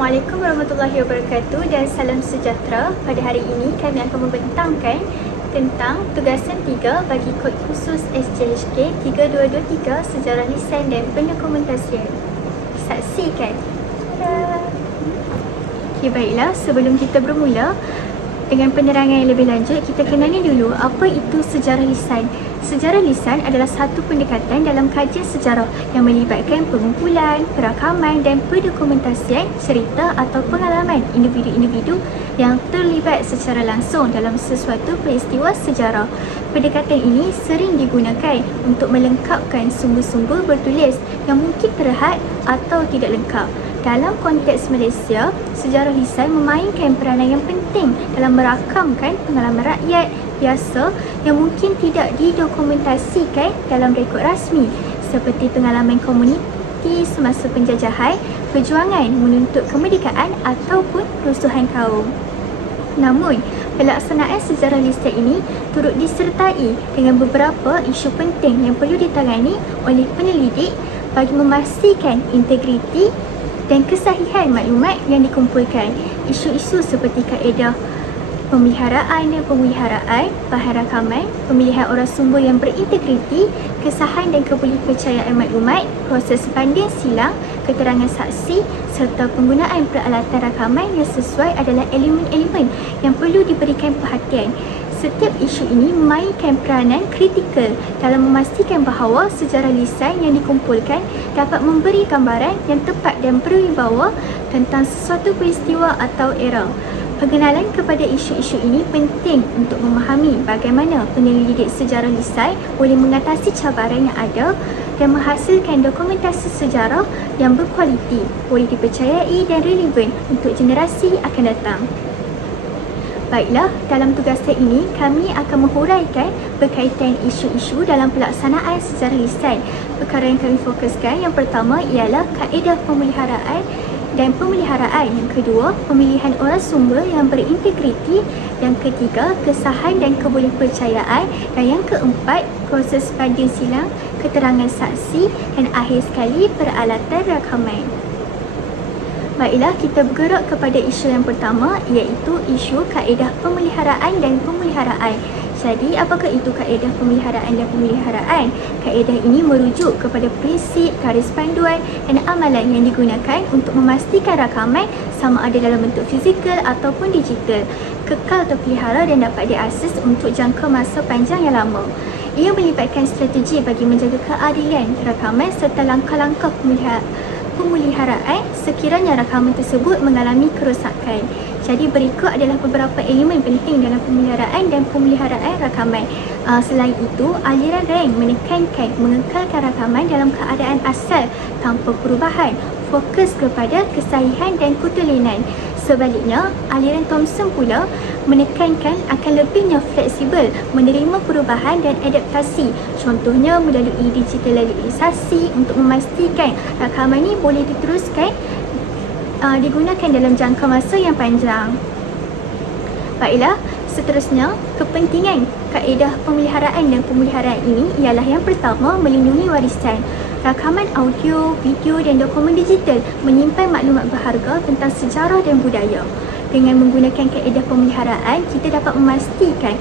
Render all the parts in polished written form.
Assalamualaikum warahmatullahi wabarakatuh dan salam sejahtera. Pada hari ini kami akan membentangkan tentang tugasan 3 bagi kod khusus SJHK 3223 Sejarah Lisan dan Pendokumentasian. Saksikan. Okey, baiklah, sebelum kita bermula dengan penerangan yang lebih lanjut, kita kenali dulu apa itu sejarah lisan. Sejarah lisan adalah satu pendekatan dalam kajian sejarah yang melibatkan pengumpulan, perakaman dan pendokumentasian cerita atau pengalaman individu-individu yang terlibat secara langsung dalam sesuatu peristiwa sejarah. Pendekatan ini sering digunakan untuk melengkapkan sumber-sumber bertulis yang mungkin terhad atau tidak lengkap. Dalam konteks Malaysia, sejarah lisan memainkan peranan yang penting dalam merakamkan pengalaman rakyat biasa yang mungkin tidak didokumentasikan dalam rekod rasmi, seperti pengalaman komuniti semasa penjajahan, perjuangan menuntut kemerdekaan ataupun kerusuhan kaum. Namun, pelaksanaan sejarah lisan ini turut disertai dengan beberapa isu penting yang perlu ditangani oleh penyelidik bagi memastikan integriti dan kesahihan maklumat yang dikumpulkan. Isu-isu seperti kaedah pemeliharaan dan pemeliharaan bahan rakaman, pemilihan orang sumber yang berintegriti, kesahan dan kebolehpercayaan maklumat, proses banding silang, keterangan saksi serta penggunaan peralatan rakaman yang sesuai adalah elemen-elemen yang perlu diberikan perhatian. Setiap isu ini memainkan peranan kritikal dalam memastikan bahawa sejarah lisan yang dikumpulkan dapat memberi gambaran yang tepat dan berwibawa tentang sesuatu peristiwa atau era. Pengenalan kepada isu-isu ini penting untuk memahami bagaimana penyelidik sejarah lisan boleh mengatasi cabaran yang ada dan menghasilkan dokumentasi sejarah yang berkualiti, boleh dipercayai dan relevan untuk generasi akan datang. Baiklah, dalam tugasan ini kami akan menghuraikan berkaitan isu-isu dalam pelaksanaan sejarah lisan. Perkara yang kami fokuskan yang pertama ialah kaedah pemeliharaan dan pemeliharaan. Yang kedua, pemilihan orang sumber yang berintegriti. Yang ketiga, kesahan dan kebolehpercayaan. Dan yang keempat, proses banding silang, keterangan saksi dan akhir sekali peralatan rakaman. Baiklah, kita bergerak kepada isu yang pertama, iaitu isu kaedah pemeliharaan dan pemeliharaan. Jadi, apakah itu kaedah pemeliharaan dan pemeliharaan? Kaedah ini merujuk kepada prinsip, garis panduan dan amalan yang digunakan untuk memastikan rakaman sama ada dalam bentuk fizikal ataupun digital, kekal terpelihara dan dapat diakses untuk jangka masa panjang yang lama. Ia melibatkan strategi bagi menjaga keadilan rakaman serta langkah-langkah pemeliharaan sekiranya rakaman tersebut mengalami kerosakan. Jadi berikut adalah beberapa elemen penting dalam pemeliharaan dan pemeliharaan rakaman. Selain itu, aliran Rank menekankan mengekalkan rakaman dalam keadaan asal tanpa perubahan, fokus kepada kesahihan dan ketulinan. Sebaliknya, aliran Thomson pula menekankan akan lebihnya fleksibel menerima perubahan dan adaptasi. Contohnya melalui digitalisasi untuk memastikan rakaman ini boleh diteruskan digunakan dalam jangka masa yang panjang. Baiklah, seterusnya, kepentingan kaedah pemeliharaan dan pemeliharaan ini ialah yang pertama, melindungi warisan. Rakaman audio, video dan dokumen digital menyimpan maklumat berharga tentang sejarah dan budaya. Dengan menggunakan kaedah pemeliharaan, kita dapat memastikan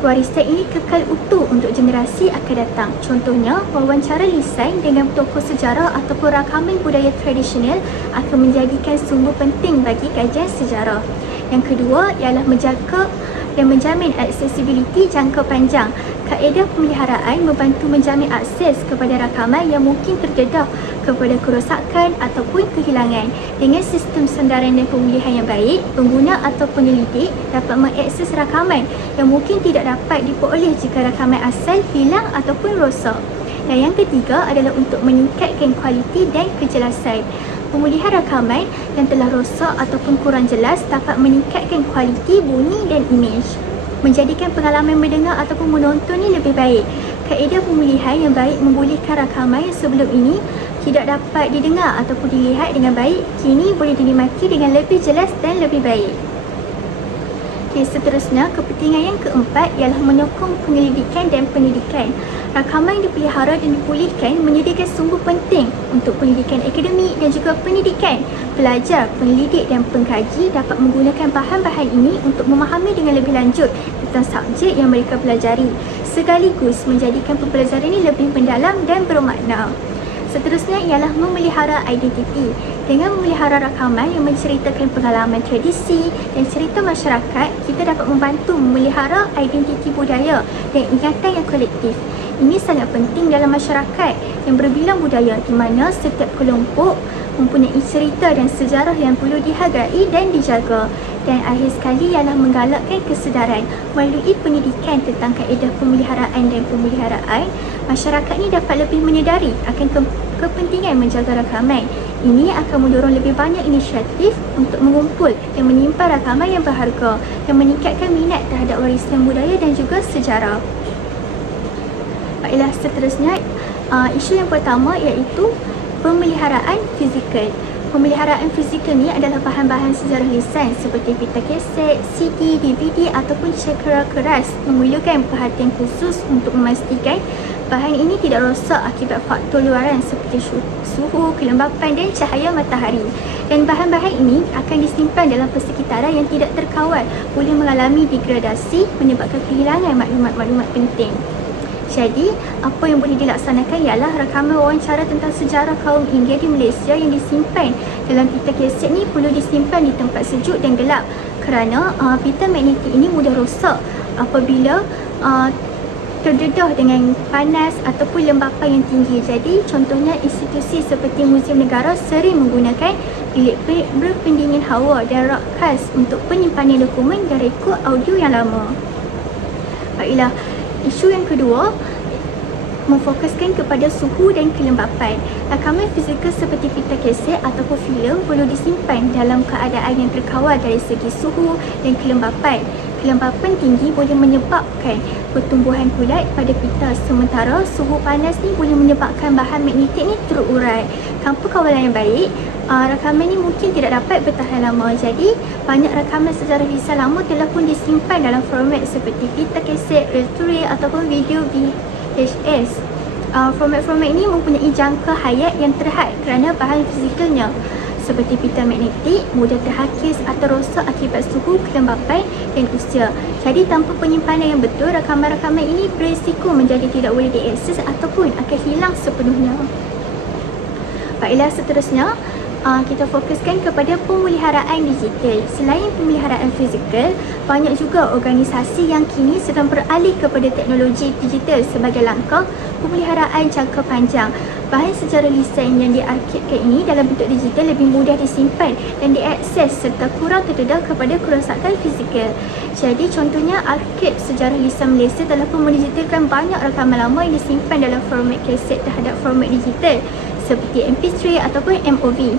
warisan ini kekal utuh untuk generasi akan datang. Contohnya, wawancara lisan dengan tokoh sejarah ataupun rakaman budaya tradisional akan menjadikan sumber penting bagi kajian sejarah. Yang kedua ialah menjaga dan menjamin aksesibiliti jangka panjang. Kaedah pemeliharaan membantu menjamin akses kepada rakaman yang mungkin terdedah kepada kerosakan ataupun kehilangan. Dengan sistem sandaran dan pemulihan yang baik, pengguna atau penyelidik dapat mengakses rakaman yang mungkin tidak dapat diperoleh jika rakaman asal hilang ataupun rosak. Dan yang ketiga adalah untuk meningkatkan kualiti dan kejelasan. Pemulihan rakaman yang telah rosak ataupun kurang jelas dapat meningkatkan kualiti bunyi dan imej, menjadikan pengalaman mendengar ataupun menonton ini lebih baik. Kaedah pemulihan yang baik membolehkan rakaman yang sebelum ini tidak dapat didengar ataupun dilihat dengan baik, kini boleh dinikmati dengan lebih jelas dan lebih baik. Seterusnya, kepentingan yang keempat ialah menyokong penyelidikan dan pendidikan. Rakaman yang dipelihara dan dipulihkan menyediakan sumber penting untuk pendidikan akademik dan juga pendidikan. Pelajar, pendidik dan pengkaji dapat menggunakan bahan-bahan ini untuk memahami dengan lebih lanjut tentang subjek yang mereka pelajari, sekaligus menjadikan pembelajaran ini lebih mendalam dan bermakna. Seterusnya ialah memelihara identiti. Dengan memelihara rakaman yang menceritakan pengalaman tradisi dan cerita masyarakat, kita dapat membantu memelihara identiti budaya dan ingatan yang kolektif. Ini sangat penting dalam masyarakat yang berbilang budaya, di mana setiap kelompok mempunyai cerita dan sejarah yang perlu dihargai dan dijaga. Dan akhir sekali ialah menggalakkan kesedaran melalui pendidikan tentang kaedah pemeliharaan dan pemeliharaan. Masyarakat ini dapat lebih menyedari akan kepentingan menjaga rakaman. Ini akan mendorong lebih banyak inisiatif untuk mengumpul dan menyimpan rakaman yang berharga dan meningkatkan minat terhadap warisan budaya dan juga sejarah. Baiklah, seterusnya isu yang pertama iaitu pemeliharaan fizikal. Pemeliharaan fizikal ni adalah bahan-bahan sejarah lisan seperti pita kaset, CD, DVD ataupun cakera keras memerlukan perhatian khusus untuk memastikan bahan ini tidak rosak akibat faktor luaran seperti suhu, kelembapan dan cahaya matahari. Dan bahan-bahan ini akan disimpan dalam persekitaran yang tidak terkawal, boleh mengalami degradasi menyebabkan kehilangan maklumat-maklumat penting. Jadi, apa yang boleh dilaksanakan ialah rakaman wawancara tentang sejarah kaum India di Malaysia yang disimpan dalam pita kaset ni perlu disimpan di tempat sejuk dan gelap, kerana pita magnetik ini mudah rosak apabila terdedah dengan panas ataupun lembapan yang tinggi. Jadi, contohnya institusi seperti Muzium Negara sering menggunakan bilik berpendingin hawa dan rak khas untuk penyimpanan dokumen dan rekod audio yang lama. Baiklah, isu yang kedua memfokuskan kepada suhu dan kelembapan. Rakaman fizikal seperti pita kaset ataupun filem perlu disimpan dalam keadaan yang terkawal dari segi suhu dan kelembapan. Kelembapan tinggi boleh menyebabkan pertumbuhan kulat pada pita, sementara suhu panas ni boleh menyebabkan bahan magnetik ni terurai. Tanpa kawalan yang baik, rakaman ni mungkin tidak dapat bertahan lama. Jadi, banyak rakaman sejarah lisan lama telah pun disimpan dalam format seperti pita kaset, reel-to-reel ataupun video VHS. Format-format ini mempunyai jangka hayat yang terhad kerana bahan fizikalnya seperti pita magnetik mudah terhakis atau rosak akibat suhu, kelembapan dan usia. Jadi, tanpa penyimpanan yang betul, rakaman-rakaman ini berisiko menjadi tidak boleh diakses ataupun akan hilang sepenuhnya. Baiklah, seterusnya kita fokuskan kepada pemeliharaan digital. Selain pemeliharaan fizikal, banyak juga organisasi yang kini sedang beralih kepada teknologi digital sebagai langkah pemeliharaan jangka panjang. Bahan sejarah lisan yang diarsipkan ini dalam bentuk digital lebih mudah disimpan dan diakses serta kurang terdedah kepada kerosakan fizikal. Jadi, contohnya arsip sejarah lisan Malaysia telah pun mendigitalkan banyak rakaman lama yang disimpan dalam format kaset terhadap format digital seperti MP3 ataupun MOV.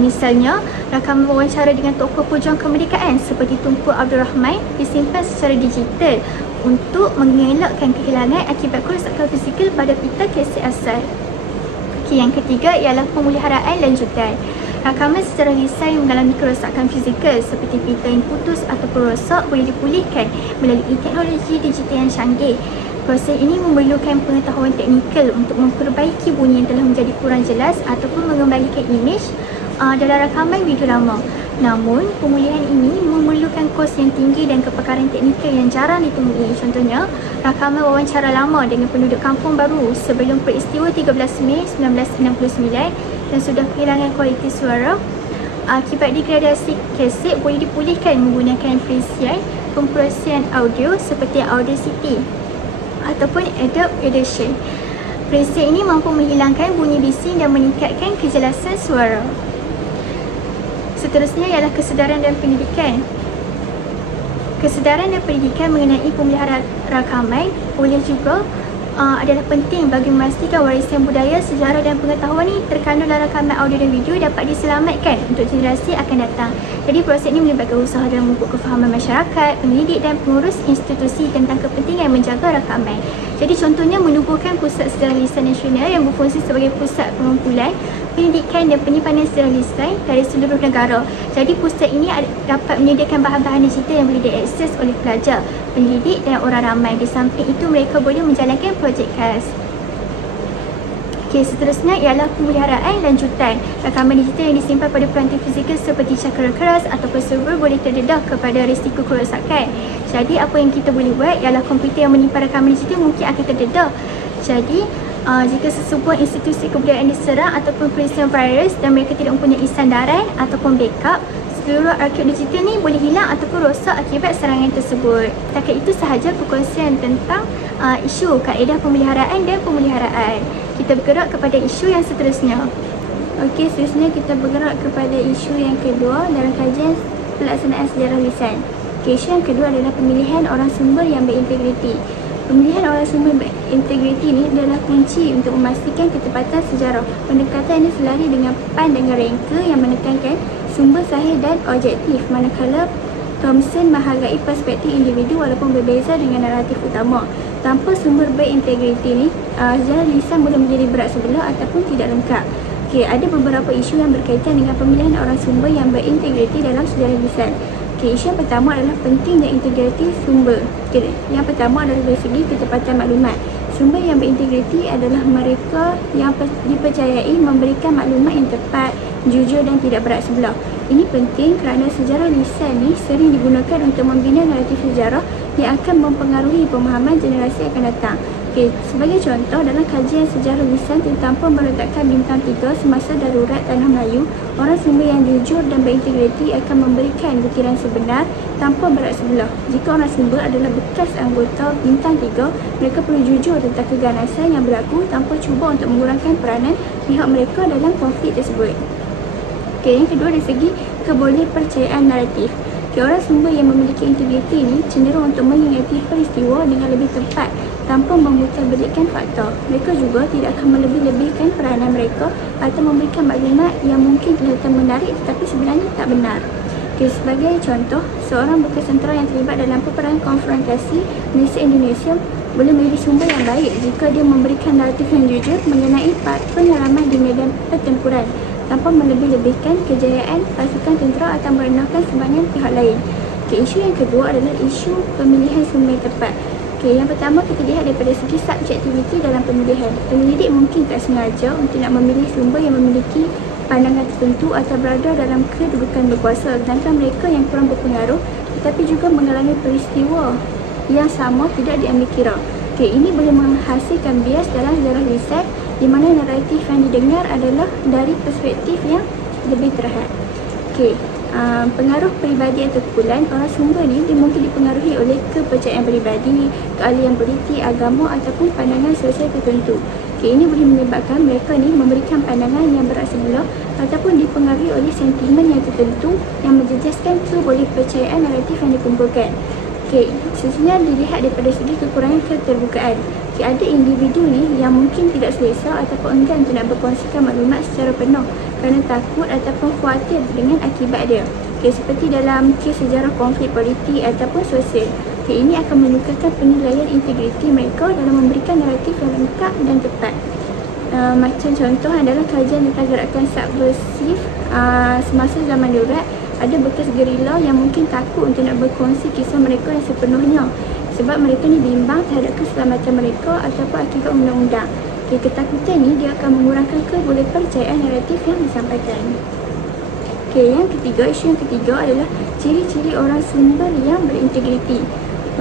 Misalnya, rakaman wawancara dengan tokoh pejuang kemerdekaan seperti Tunku Abdul Rahman disimpan secara digital untuk mengelakkan kehilangan akibat kerosakan fizikal pada pita kaset asal. Yang ketiga ialah pemeliharaan lanjutan. Rakaman sejarah lisan yang mengalami kerosakan fizikal seperti pita yang putus ataupun rosak boleh dipulihkan melalui teknologi digital yang canggih. Proses ini memerlukan pengetahuan teknikal untuk memperbaiki bunyi yang telah menjadi kurang jelas ataupun mengembalikan imej dalam rakaman video lama. Namun, pemulihan ini memerlukan kos yang tinggi dan kepakaran teknikal yang jarang ditemui. Contohnya, rakaman wawancara lama dengan penduduk kampung baru sebelum peristiwa 13 Mei 1969 dan sudah kehilangan kualiti suara akibat degradasi kaset boleh dipulihkan menggunakan perisian kompresian audio seperti Audacity ataupun Adobe Audition. Perisian ini mampu menghilangkan bunyi bising dan meningkatkan kejelasan suara. Seterusnya ialah kesedaran dan pendidikan. Kesedaran dan pendidikan mengenai pemeliharaan rakaman boleh juga adalah penting bagi memastikan warisan budaya, sejarah dan pengetahuan ini terkandung dalam rakaman audio dan video dapat diselamatkan untuk generasi akan datang. Jadi, proses ini melibatkan usaha dalam memupuk kefahaman masyarakat, pendidik dan pengurus institusi tentang kepentingan menjaga rakaman. Jadi contohnya menubuhkan Pusat Sejarah Lisan Nasional yang berfungsi sebagai pusat pengumpulan, pendidikan dan penyimpanan sejarah lisan dari seluruh negara. Jadi pusat ini dapat menyediakan bahan-bahan digital yang boleh diakses oleh pelajar, pendidik dan orang ramai. Di samping itu mereka boleh menjalankan projek khas. Okey, seterusnya ialah pemeliharaan lanjutan. Rakaman digital yang disimpan pada peranti fizikal seperti cakra keras ataupun server boleh terdedah kepada risiko kerosakan. Jadi apa yang kita boleh buat ialah komputer yang menyimpan rakaman digital mungkin akan terdedah. Jadi jika sesebuah institusi kebudayaan diserang ataupun peristiwa virus dan mereka tidak mempunyai sandaran ataupun backup, seluruh arkib digital ni boleh hilang ataupun rosak akibat serangan tersebut. Setakat itu sahaja perkongsian tentang isu kaedah pemeliharaan dan pemeliharaan. Kita bergerak kepada isu yang seterusnya. Okey, seterusnya kita bergerak kepada isu yang kedua dalam kajian pelaksanaan sejarah lisan. Okey, isu yang kedua adalah pemilihan orang sumber yang berintegriti. Pemilihan orang sumber berintegriti ini adalah kunci untuk memastikan ketepatan sejarah. Pendekatan ini selari dengan pandangan Ranker yang menekankan sumber sahih dan objektif, manakala Thomson menghargai perspektif individu walaupun berbeza dengan naratif utama. Tanpa sumber berintegriti ini, sejarah lisan boleh menjadi berat sebelah ataupun tidak lengkap. Okey, ada beberapa isu yang berkaitan dengan pemilihan orang sumber yang berintegriti dalam sejarah lisan. Okey, isu yang pertama adalah pentingnya integriti sumber. Okey, yang pertama adalah dari segi ketepatan maklumat. Sumber yang berintegriti adalah mereka yang dipercayai memberikan maklumat yang tepat, jujur dan tidak berat sebelah. Ini penting kerana sejarah lisan ni sering digunakan untuk membina naratif sejarah yang akan mempengaruhi pemahaman generasi akan datang. Okey, sebagai contoh, dalam kajian sejarah lisan tentang pemberontakan Bintang 3 semasa darurat Tanah Melayu, orang sumber yang jujur dan berintegriti akan memberikan butiran sebenar tanpa berat sebelah. Jika orang sumber adalah bekas anggota Bintang 3, mereka perlu jujur tentang keganasan yang berlaku tanpa cuba untuk mengurangkan peranan pihak mereka dalam konflik tersebut. Okey, yang kedua dari segi kebolehpercayaan naratif. Okay, orang sumber yang memiliki integriti ini cenderung untuk mengingati peristiwa dengan lebih tepat tanpa memutarbalikkan fakta. Mereka juga tidak akan melebih-lebihkan peranan mereka atau memberikan maklumat yang mungkin kelihatan menarik tetapi sebenarnya tak benar. Okay, sebagai contoh, seorang bekas tentera yang terlibat dalam peperangan konfrontasi Malaysia-Indonesia boleh menjadi sumber yang baik jika dia memberikan naratif yang jujur mengenai pengalaman di medan pertempuran tanpa melebih-lebihkan kejayaan pasukan tentera atau merendahkan semangat pihak lain. Okay, isu yang kedua adalah isu pemilihan sumber yang tepat. Okay, yang pertama kita lihat daripada segi subjektiviti dalam pemilihan. Penyelidik mungkin tak sengaja untuk nak memilih sumber yang memiliki pandangan tertentu atau berada dalam kedudukan berkuasa, sedangkan mereka yang kurang berpengaruh tetapi juga mengalami peristiwa yang sama tidak diambil kira. Okay, ini boleh menghasilkan bias dalam sejarah lisan di mana naratif yang didengar adalah dari perspektif yang lebih terhad. Okey, pengaruh peribadi atau kumpulan, orang sumber ni dia mungkin dipengaruhi oleh kepercayaan peribadi, keahlian politik, agama ataupun pandangan sosial tertentu. Okey, ini boleh menyebabkan mereka ni memberikan pandangan yang berat sebelah ataupun dipengaruhi oleh sentimen yang tertentu yang menjejaskan kebolehpercayaan naratif yang dikumpulkan. Okey, seterusnya dilihat daripada segi kekurangan keterbukaan. Okay, ada individu ni yang mungkin tidak selesa ataupun enggan untuk nak berkongsikan maklumat secara penuh kerana takut ataupun khawatir dengan akibat dia. Okay, seperti dalam kes sejarah konflik politik ataupun sosial. Okay, ini akan menyukarkan penilaian integriti mereka dalam memberikan naratif yang lengkap dan tepat. Macam contoh adalah kajian tentang gerakan subversif semasa zaman darurat. Ada bekas gerila yang mungkin takut untuk nak berkongsi kisah mereka yang sepenuhnya sebab mereka ni bimbang terhadap keselamatan mereka ataupun akibat undang-undang. Okay, ketakutan ni dia akan mengurangkan kebolehpercayaan naratif yang disampaikan. Okay, isu yang ketiga adalah ciri-ciri orang sumber yang berintegriti.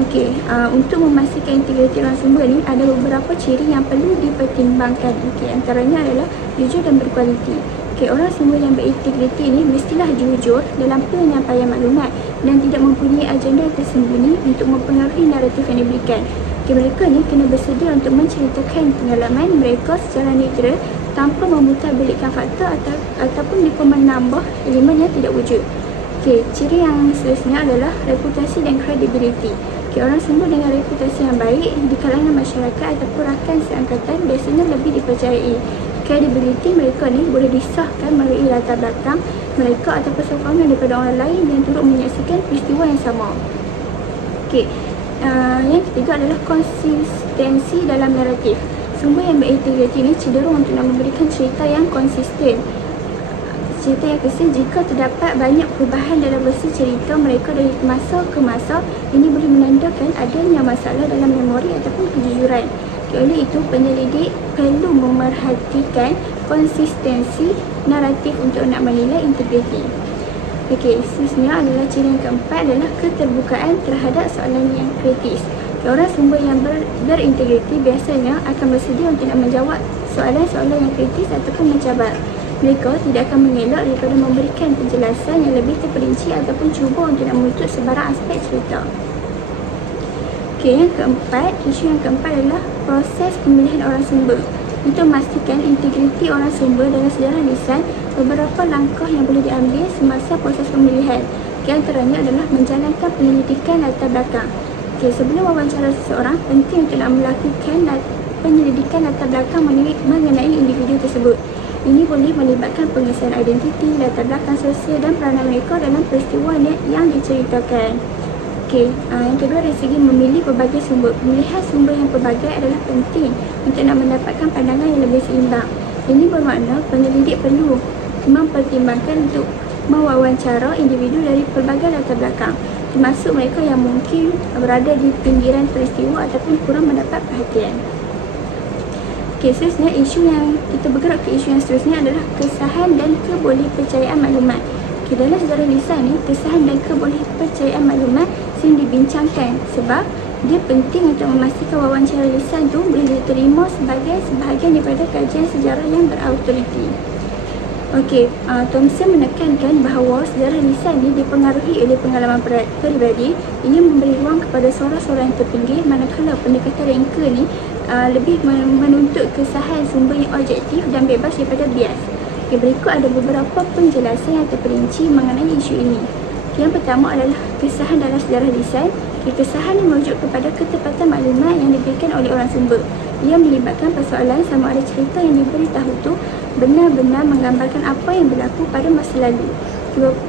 Okay, untuk memastikan integriti orang sumber ni ada beberapa ciri yang perlu dipertimbangkan. Okay, antaranya adalah jujur dan berkualiti. Okay, orang sumber yang berintegriti ni mestilah jujur dalam penyampaian maklumat dan tidak mempunyai agenda tersembunyi untuk mempengaruhi naratif yang diberikan. Okay, mereka ni kena bersedia untuk menceritakan pengalaman mereka secara netral tanpa memutarbalikkan fakta ataupun menambah elemen yang tidak wujud. Okay, ciri yang seterusnya adalah reputasi dan credibility. Okay, orang sumber dengan reputasi yang baik di kalangan masyarakat ataupun rakan seangkatan biasanya lebih dipercayai. Credibility mereka ni boleh disahkan melalui latar belakang mereka ataupun sokongan daripada orang lain yang turut menyaksikan peristiwa yang sama. Okey, Yang ketiga adalah konsistensi dalam naratif. Sumber yang berintegriti ini cenderung untuk memberikan cerita yang konsisten. Cerita yang konsisten jika terdapat banyak perubahan dalam versi cerita mereka dari masa ke masa, ini boleh menandakan adanya masalah dalam memori ataupun kejujuran. Oleh itu, penyelidik perlu memerhatikan konsistensi naratif untuk nak menilai integriti. Okey, seterusnya adalah ciri yang keempat adalah keterbukaan terhadap soalan yang kritis. Orang sumber yang berintegriti biasanya akan bersedia untuk nak menjawab soalan-soalan yang kritis ataupun mencabar. Mereka tidak akan mengelak daripada memberikan penjelasan yang lebih terperinci ataupun cuba untuk nak menutup sebarang aspek cerita. Okey, isu yang keempat adalah proses pemilihan orang sumber. Untuk memastikan integriti orang sumber dalam sejarah lisan, beberapa langkah yang boleh diambil semasa proses pemilihan. Di antaranya adalah menjalankan penyelidikan latar belakang. Okey, sebelum wawancara seseorang, penting untuk nak melakukan penyelidikan latar belakang mengenai individu tersebut. Ini boleh melibatkan pengisian identiti, latar belakang sosial dan peranan mereka dalam peristiwa yang diceritakan. Okey, yang kedua dari segi memilih pelbagai sumber. Pemilihan sumber yang pelbagai adalah penting untuk nak mendapatkan pandangan yang lebih seimbang. Ini bermakna penyelidik perlu mempertimbangkan untuk mewawancara individu dari pelbagai latar belakang, termasuk mereka yang mungkin berada di pinggiran peristiwa ataupun kurang mendapat perhatian. Okey, seterusnya isu yang kita bergerak ke isu yang seterusnya adalah kesahan dan kebolehpercayaan maklumat. Okey, dalam sejarah lisan ni, kesahan dan kebolehpercayaan maklumat sering dibincangkan sebab dia penting untuk memastikan wawancara lisan tu boleh diterima sebagai sebahagian daripada kajian sejarah yang berautoriti. Okey, Thomson menekankan bahawa sejarah lisan ni dipengaruhi oleh pengalaman peribadi. Ia memberi ruang kepada suara-suara yang terpinggir, manakala pendekatan rangka ni lebih menuntut kesahan sumber yang objektif dan bebas daripada bias. Okay, berikut ada beberapa penjelasan yang terperinci mengenai isu ini. Yang pertama adalah kesahan dalam sejarah lisan. Kesahan ini merujuk kepada ketepatan maklumat yang diberikan oleh orang sumber. Ia melibatkan persoalan sama ada cerita yang diberitahu itu benar-benar menggambarkan apa yang berlaku pada masa lalu.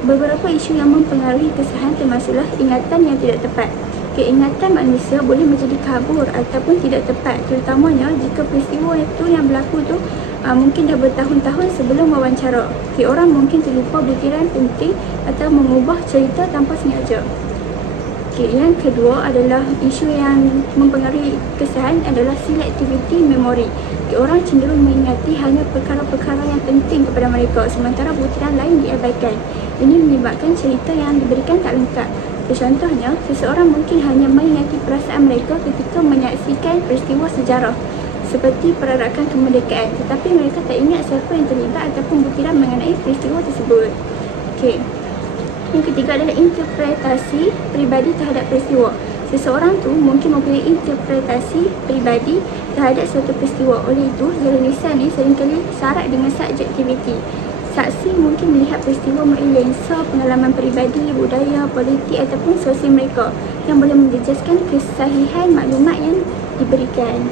Beberapa isu yang mempengaruhi kesahan termasuklah ingatan yang tidak tepat. Keingatan manusia boleh menjadi kabur ataupun tidak tepat, terutamanya jika peristiwa itu yang berlaku tu mungkin dah bertahun-tahun sebelum wawancara. Orang mungkin terlupa butiran penting atau mengubah cerita tanpa sengaja. Yang kedua adalah isu yang mempengaruhi kesahan adalah selectivity memory. Orang cenderung mengingati hanya perkara-perkara yang penting kepada mereka, sementara butiran lain diabaikan. Ini menyebabkan cerita yang diberikan tak lengkap. Contohnya, seseorang mungkin hanya mengingati perasaan mereka ketika menyaksikan peristiwa sejarah seperti perarakan kemerdekaan, tetapi mereka tak ingat siapa yang terlibat ataupun butiran mengenai peristiwa tersebut. Yang ketiga adalah interpretasi peribadi terhadap peristiwa. Seseorang tu mungkin mempunyai interpretasi peribadi terhadap suatu peristiwa. Oleh itu, sejarah lisan ni seringkali syarat dengan subjektiviti. Saksi mungkin melihat peristiwa melalui lensa pengalaman peribadi, budaya, politik ataupun sosial mereka yang boleh menjejaskan kesahihan maklumat yang diberikan.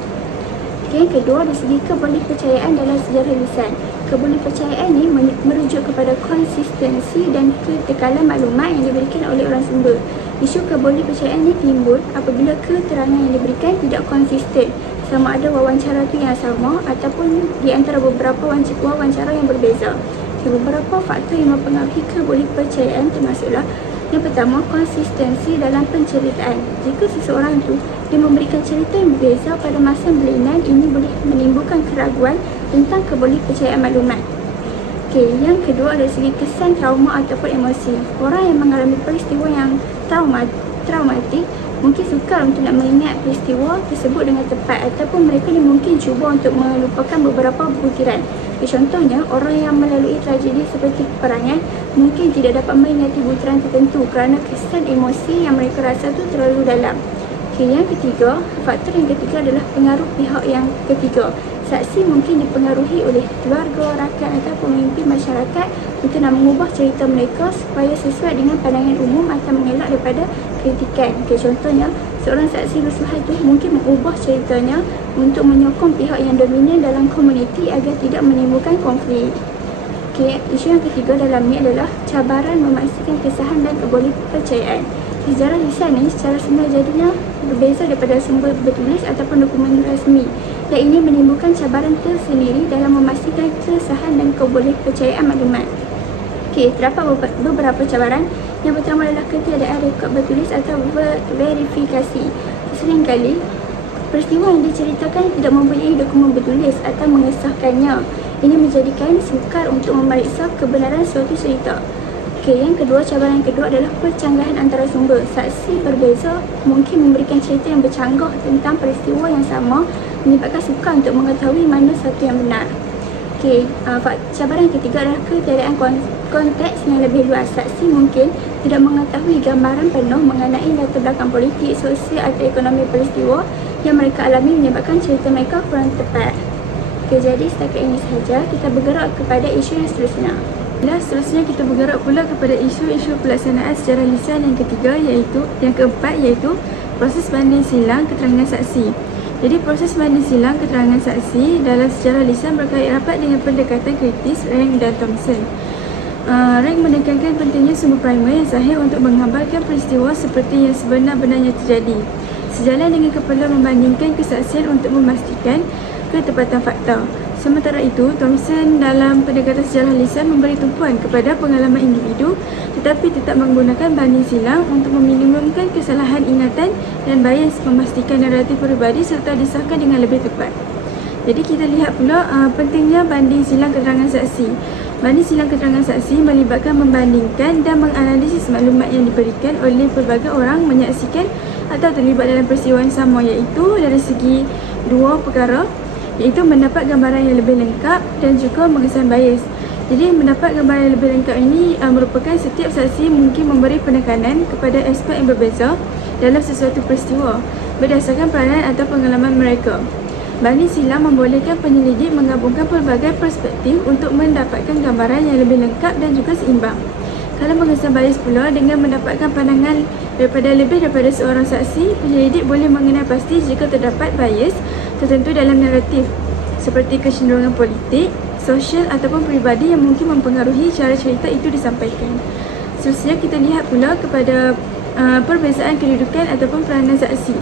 Yang kedua, dari segi kebolehpercayaan dalam sejarah lisan. Kebolehpercayaan ini merujuk kepada konsistensi dan ketekalan maklumat yang diberikan oleh orang sumber. Isu kebolehpercayaan ini timbul apabila keterangan yang diberikan tidak konsisten, sama ada wawancara itu yang sama ataupun di antara beberapa wawancara yang berbeza. Beberapa faktor yang mempengaruhi kebolehpercayaan termasuklah yang pertama, konsistensi dalam penceritaan. Jika seseorang itu dia memberikan cerita yang berbeza pada masa berlainan, ini boleh menimbulkan keraguan tentang kebolehpercayaan maklumat. Yang kedua dari segi kesan trauma ataupun emosi. Orang yang mengalami peristiwa yang traumatik mungkin sukar untuk nak mengingat peristiwa tersebut dengan tepat, ataupun mereka ni mungkin cuba untuk melupakan beberapa butiran. Contohnya, orang yang melalui tragedi seperti peperangan mungkin tidak dapat mengingati butiran tertentu kerana kesan emosi yang mereka rasa tu terlalu dalam. Yang ketiga, faktor yang ketiga adalah pengaruh pihak yang ketiga. Saksi mungkin dipengaruhi oleh keluarga, rakan atau pemimpin masyarakat untuk nak mengubah cerita mereka supaya sesuai dengan pandangan umum atau mengelak daripada kritikan. Contohnya, seorang saksi rusuhan itu mungkin mengubah ceritanya untuk menyokong pihak yang dominan dalam komuniti agar tidak menimbulkan konflik. Isu yang ketiga dalam ni adalah cabaran memastikan kesahan dan kebolehpercayaan. Sejarah lisan ni secara sebenarnya berbeza daripada sumber bertulis ataupun dokumen rasmi, dan ini menimbulkan cabaran tersendiri dalam memastikan kesahihan dan kebolehpercayaan maklumat. Okey, terdapat beberapa cabaran. Yang pertama adalah ketiadaan rekod bertulis atau verifikasi. Seringkali peristiwa yang diceritakan tidak mempunyai dokumen bertulis atau mengesahkannya. Ini menjadikan sukar untuk memeriksa kebenaran suatu cerita. Okey, yang kedua, cabaran kedua adalah percanggahan antara sumber. Saksi berbeza mungkin memberikan cerita yang bercanggah tentang peristiwa yang sama, menyebabkan sukar untuk mengetahui mana satu yang benar. Okey, cabaran yang ketiga adalah ketiadaan konteks yang lebih luas. Saksi mungkin tidak mengetahui gambaran penuh mengenai latar belakang politik, sosial atau ekonomi peristiwa yang mereka alami, menyebabkan cerita mereka kurang tepat. Okey, jadi setakat ini sahaja. Kita bergerak kepada isu yang seterusnya. Seterusnya kita bergerak pula kepada isu-isu pelaksanaan sejarah lisan yang ketiga, iaitu yang keempat, iaitu proses banding silang keterangan saksi. Jadi proses banding silang keterangan saksi dalam sejarah lisan berkait rapat dengan pendekatan kritis Rank dan Thompson. Rank menekankan pentingnya sumber primer yang sahih untuk menggambarkan peristiwa seperti yang sebenar-benarnya terjadi, sejalan dengan keperluan membandingkan kesaksian untuk memastikan ketepatan fakta. Sementara itu, Thompson dalam pendekatan sejarah lisan memberi tumpuan kepada pengalaman individu tetapi tetap menggunakan banding silang untuk meminimumkan kesalahan ingatan dan bias, memastikan naratif peribadi serta disahkan dengan lebih tepat. Jadi kita lihat pula pentingnya banding silang keterangan saksi. Banding silang keterangan saksi melibatkan membandingkan dan menganalisis maklumat yang diberikan oleh pelbagai orang menyaksikan atau terlibat dalam peristiwa yang sama, iaitu dari segi dua perkara, iaitu mendapat gambaran yang lebih lengkap dan juga mengesan bias. Jadi mendapat gambaran yang lebih lengkap ini merupakan setiap saksi mungkin memberi penekanan kepada aspek yang berbeza dalam sesuatu peristiwa berdasarkan peranan atau pengalaman mereka. Banding silang membolehkan penyelidik menggabungkan pelbagai perspektif untuk mendapatkan gambaran yang lebih lengkap dan juga seimbang. Kalau mengesan bias pula, dengan mendapatkan pandangan daripada seorang saksi, penyelidik boleh mengenal pasti jika terdapat bias tertentu dalam naratif, seperti kecenderungan politik, sosial ataupun peribadi yang mungkin mempengaruhi cara cerita itu disampaikan. Seterusnya kita lihat pula kepada perbezaan kedudukan ataupun peranan saksi,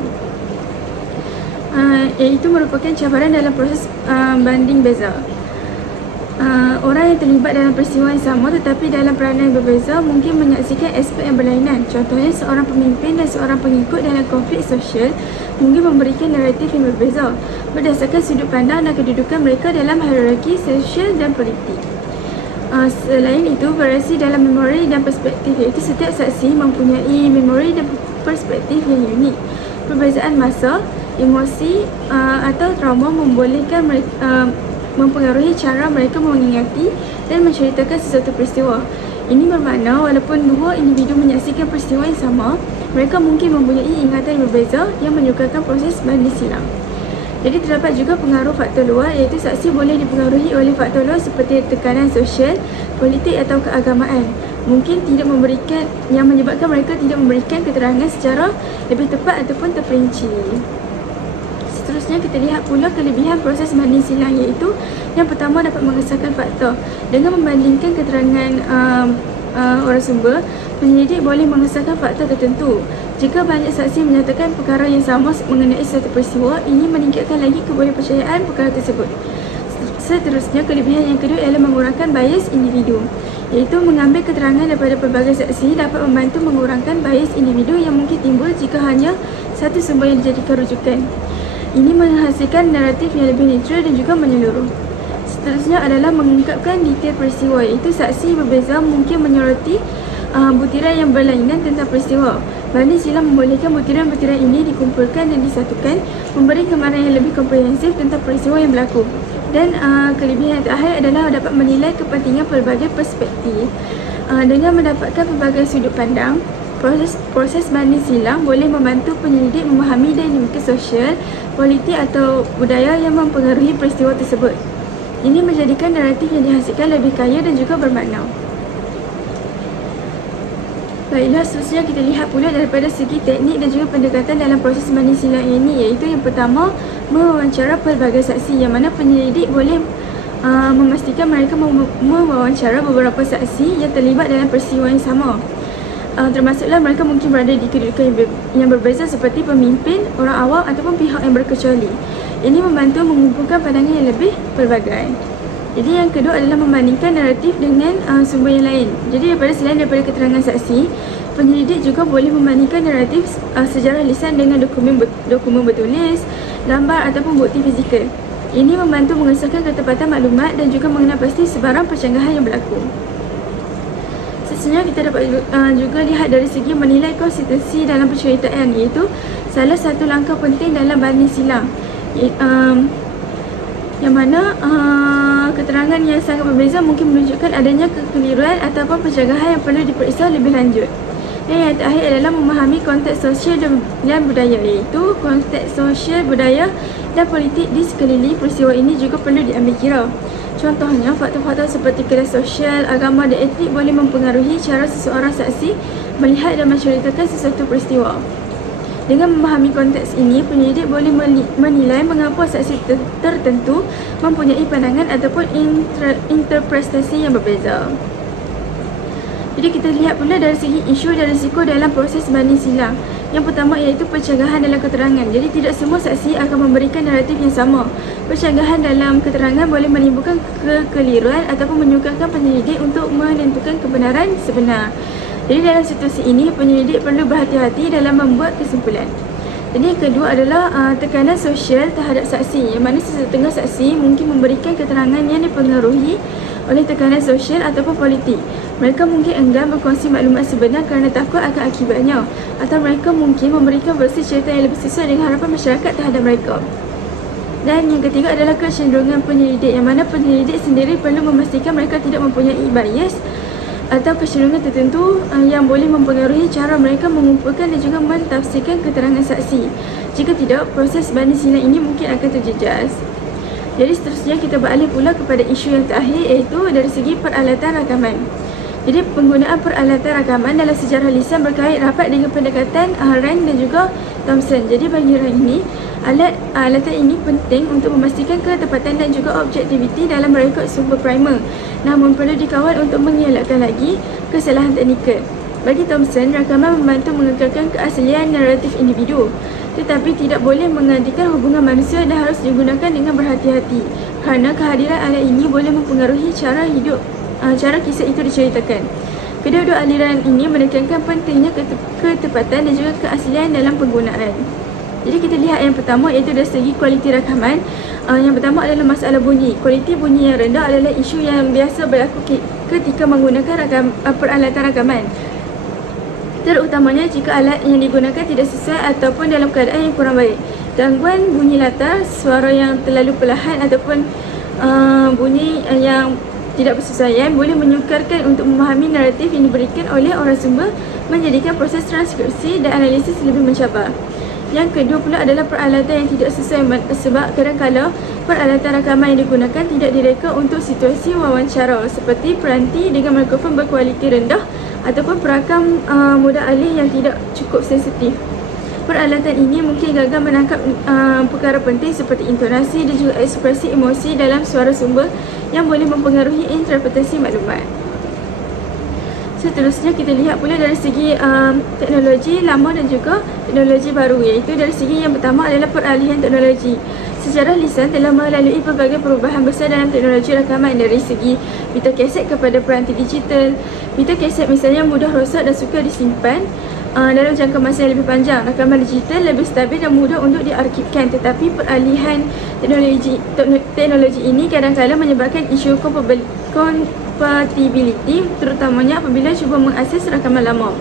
iaitu merupakan cabaran dalam proses banding beza. Orang yang terlibat dalam peristiwa yang sama tetapi dalam peranan yang berbeza mungkin menyaksikan aspek yang berlainan. Contohnya, seorang pemimpin dan seorang pengikut dalam konflik sosial mungkin memberikan naratif yang berbeza berdasarkan sudut pandang dan kedudukan mereka dalam hierarki sosial dan politik. Selain itu, variasi dalam memori dan perspektif, iaitu setiap saksi mempunyai memori dan perspektif yang unik. Perbezaan masa, emosi atau trauma membolehkan mereka mempengaruhi cara mereka mengingati dan menceritakan sesuatu peristiwa. Ini bermakna walaupun dua individu menyaksikan peristiwa yang sama, mereka mungkin mempunyai ingatan yang berbeza yang menyukarkan proses banding silang. Jadi terdapat juga pengaruh faktor luar, iaitu saksi boleh dipengaruhi oleh faktor luar seperti tekanan sosial, politik atau keagamaan. Mungkin tidak memberikan, yang menyebabkan mereka tidak memberikan keterangan secara lebih tepat ataupun terperinci. Seterusnya kita lihat pula kelebihan proses banding silang, iaitu yang pertama dapat mengesahkan fakta. Dengan membandingkan keterangan orang sumber, penyelidik boleh mengesahkan fakta tertentu. Jika banyak saksi menyatakan perkara yang sama mengenai satu peristiwa, ini meningkatkan lagi kebolehpercayaan perkara tersebut. Seterusnya, kelebihan yang kedua ialah mengurangkan bias individu, iaitu mengambil keterangan daripada pelbagai saksi dapat membantu mengurangkan bias individu yang mungkin timbul jika hanya satu sumber yang dijadikan rujukan. Ini menghasilkan naratif yang lebih netral dan juga menyeluruh. Seterusnya adalah mengungkapkan detail peristiwa, iaitu saksi berbeza mungkin menyoroti butiran yang berlainan tentang peristiwa. Banding silang membolehkan butiran-butiran ini dikumpulkan dan disatukan, memberi gambaran yang lebih komprehensif tentang peristiwa yang berlaku. Dan kelebihan terakhir adalah dapat menilai kepentingan pelbagai perspektif. Dengan mendapatkan pelbagai sudut pandang, proses banding silang boleh membantu penyelidik memahami dinamika sosial, politik atau budaya yang mempengaruhi peristiwa tersebut. Ini menjadikan naratif yang dihasilkan lebih kaya dan juga bermakna. Baiklah, seterusnya kita lihat pula daripada segi teknik dan juga pendekatan dalam proses banding silang ini, iaitu yang pertama, mewawancara pelbagai saksi, yang mana penyelidik boleh memastikan mereka mewawancara beberapa saksi yang terlibat dalam peristiwa yang sama. termasuklah mereka mungkin berada di kedudukan yang berbeza seperti pemimpin, orang awam ataupun pihak yang berkecuali. Ini membantu mengumpulkan pandangan yang lebih pelbagai. Jadi yang kedua adalah membandingkan naratif dengan sumber yang lain. Jadi selain daripada keterangan saksi, penyelidik juga boleh membandingkan naratif sejarah lisan dengan dokumen bertulis, gambar ataupun bukti fizikal. Ini membantu mengesahkan ketepatan maklumat dan juga mengenal pasti sebarang percanggahan yang berlaku. Seterusnya kita dapat juga lihat dari segi menilai konsistensi dalam penceritaan, iaitu salah satu langkah penting dalam banding silang, yang mana keterangan yang sangat berbeza mungkin menunjukkan adanya kekeliruan ataupun pencanggahan yang perlu diperiksa lebih lanjut. Dan yang terakhir adalah memahami konteks sosial dan budaya, iaitu konteks sosial, budaya dan politik di sekeliling peristiwa ini juga perlu diambil kira. Contohnya, faktor-faktor seperti kelas sosial, agama dan etnik boleh mempengaruhi cara seseorang saksi melihat dan menceritakan sesuatu peristiwa. Dengan memahami konteks ini, penyelidik boleh menilai mengapa saksi tertentu mempunyai pandangan ataupun interpretasi yang berbeza. Jadi kita lihat pula dari segi isu dan risiko dalam proses banding silang. Yang pertama iaitu pencanggahan dalam keterangan. Jadi tidak semua saksi akan memberikan naratif yang sama. Pencanggahan dalam keterangan boleh menimbulkan kekeliruan ataupun menyukarkan penyelidik untuk menentukan kebenaran sebenar. Jadi dalam situasi ini, penyelidik perlu berhati-hati dalam membuat kesimpulan. Jadi yang kedua adalah tekanan sosial terhadap saksi, yang mana setengah saksi mungkin memberikan keterangan yang dipengaruhi oleh tekanan sosial ataupun politik. Mereka mungkin enggan berkongsi maklumat sebenar kerana takut akan akibatnya, atau mereka mungkin memberikan versi cerita yang lebih sesuai dengan harapan masyarakat terhadap mereka. Dan yang ketiga adalah kecenderungan penyelidik, yang mana penyelidik sendiri perlu memastikan mereka tidak mempunyai bias atau kecenderungan tertentu yang boleh mempengaruhi cara mereka mengumpulkan dan juga mentafsirkan keterangan saksi. Jika tidak, proses banding silang ini mungkin akan terjejas. Jadi seterusnya kita beralih pula kepada isu yang terakhir, iaitu dari segi peralatan rakaman. Jadi penggunaan peralatan rakaman dalam sejarah lisan berkait rapat dengan pendekatan Rand dan juga Thompson. Jadi bagi Rand ini, alatan ini penting untuk memastikan ketepatan dan juga objektiviti dalam merekod sumber primer, namun perlu dikawal untuk mengelakkan lagi kesalahan teknikal. Bagi Thompson, rakaman membantu mengekalkan keaslian naratif individu, tetapi tidak boleh menggantikan hubungan manusia dan harus digunakan dengan berhati-hati, kerana kehadiran alat ini boleh mempengaruhi cara kisah itu diceritakan. Kedua-dua aliran ini menekankan pentingnya ketepatan dan juga keaslian dalam penggunaan. Jadi kita lihat yang pertama, iaitu dari segi kualiti rakaman. Yang pertama adalah masalah bunyi. Kualiti bunyi yang rendah adalah isu yang biasa berlaku ketika menggunakan peralatan rakaman, terutamanya jika alat yang digunakan tidak sesuai ataupun dalam keadaan yang kurang baik. Gangguan bunyi latar, suara yang terlalu perlahan ataupun bunyi yang tidak bersesuaian boleh menyukarkan untuk memahami naratif yang diberikan oleh orang sumber, menjadikan proses transkripsi dan analisis lebih mencabar. Yang kedua pula adalah peralatan yang tidak sesuai, sebab kadang-kadang peralatan rakaman yang digunakan tidak direka untuk situasi wawancara, seperti peranti dengan mikrofon berkualiti rendah ataupun perakam mudah alih yang tidak cukup sensitif. Peralatan ini mungkin gagal menangkap perkara penting seperti intonasi dan juga ekspresi emosi dalam suara sumber yang boleh mempengaruhi interpretasi maklumat. Seterusnya kita lihat pula dari segi teknologi lama dan juga teknologi baru, iaitu dari segi yang pertama adalah peralihan teknologi. Sejarah lisan telah melalui pelbagai perubahan besar dalam teknologi rakaman, dari segi pita kaset kepada peranti digital. Pita kaset misalnya mudah rosak dan sukar disimpan dalam jangka masa yang lebih panjang. Rakaman digital lebih stabil dan mudah untuk diarsipkan, tetapi peralihan teknologi ini kadang-kadang menyebabkan isu compatibility, terutamanya apabila cuba mengakses rakaman lama.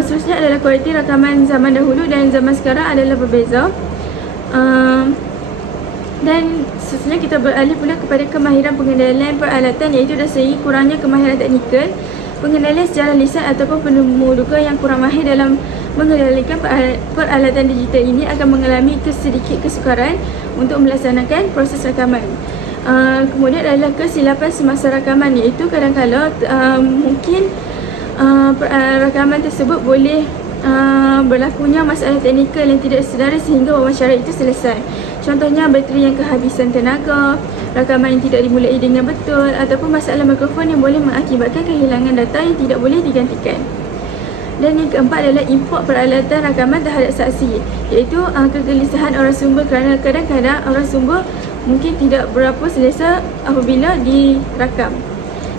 Seterusnya adalah kualiti rakaman zaman dahulu dan zaman sekarang adalah berbeza. Dan seterusnya kita beralih pula kepada kemahiran pengendalian peralatan, iaitu dari segi kurangnya kemahiran teknikal. Pengendalian sejarah lisan ataupun penemu duga yang kurang mahir dalam mengendalikan peralatan digital ini akan mengalami sedikit kesukaran untuk melaksanakan proses rakaman. Kemudian adalah kesilapan semasa rakaman, iaitu kadang-kadang mungkin rakaman tersebut boleh berlakunya masalah teknikal yang tidak sedara sehingga wawancara itu selesai. Contohnya bateri yang kehabisan tenaga, rakaman yang tidak dimulai dengan betul, ataupun masalah mikrofon yang boleh mengakibatkan kehilangan data yang tidak boleh digantikan. Dan yang keempat adalah import peralatan rakaman terhadap saksi, iaitu kegelisahan orang sumber kerana kadang-kadang orang sumber mungkin tidak berapa selesa apabila dirakam.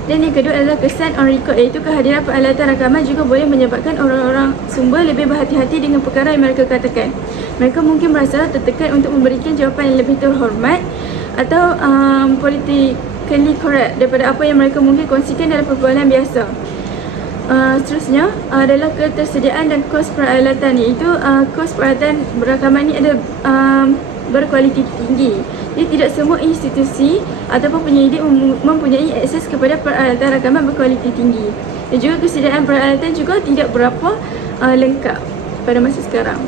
Dan yang kedua adalah kesan on record, iaitu kehadiran peralatan rakaman juga boleh menyebabkan orang-orang sumber lebih berhati-hati dengan perkara yang mereka katakan. Mereka mungkin merasa tertekan untuk memberikan jawapan yang lebih terhormat atau politically correct daripada apa yang mereka mungkin kongsikan dalam perbualan biasa. Seterusnya adalah ketersediaan dan kos peralatan, iaitu kos peralatan berakaman ini ada berkualiti tinggi. Jadi tidak semua institusi ataupun penyidik mempunyai akses kepada peralatan rakaman berkualiti tinggi. Dan juga kesediaan peralatan juga tidak berapa lengkap pada masa sekarang.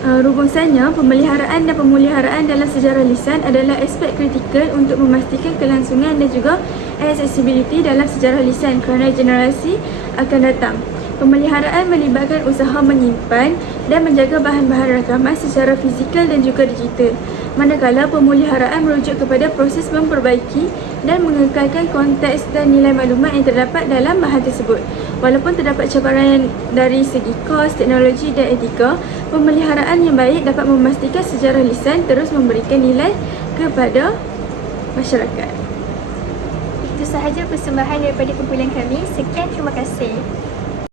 Rumusannya, pemeliharaan dan pemeliharaan dalam sejarah lisan adalah aspek kritikal untuk memastikan kelangsungan dan juga accessibility dalam sejarah lisan kerana generasi akan datang. Pemeliharaan melibatkan usaha menyimpan dan menjaga bahan-bahan rakaman secara fizikal dan juga digital. Manakala pemeliharaan merujuk kepada proses memperbaiki dan mengekalkan konteks dan nilai maklumat yang terdapat dalam bahan tersebut. Walaupun terdapat cabaran dari segi kos, teknologi dan etika, pemeliharaan yang baik dapat memastikan sejarah lisan terus memberikan nilai kepada masyarakat. Itu sahaja persembahan daripada kumpulan kami. Sekian, terima kasih.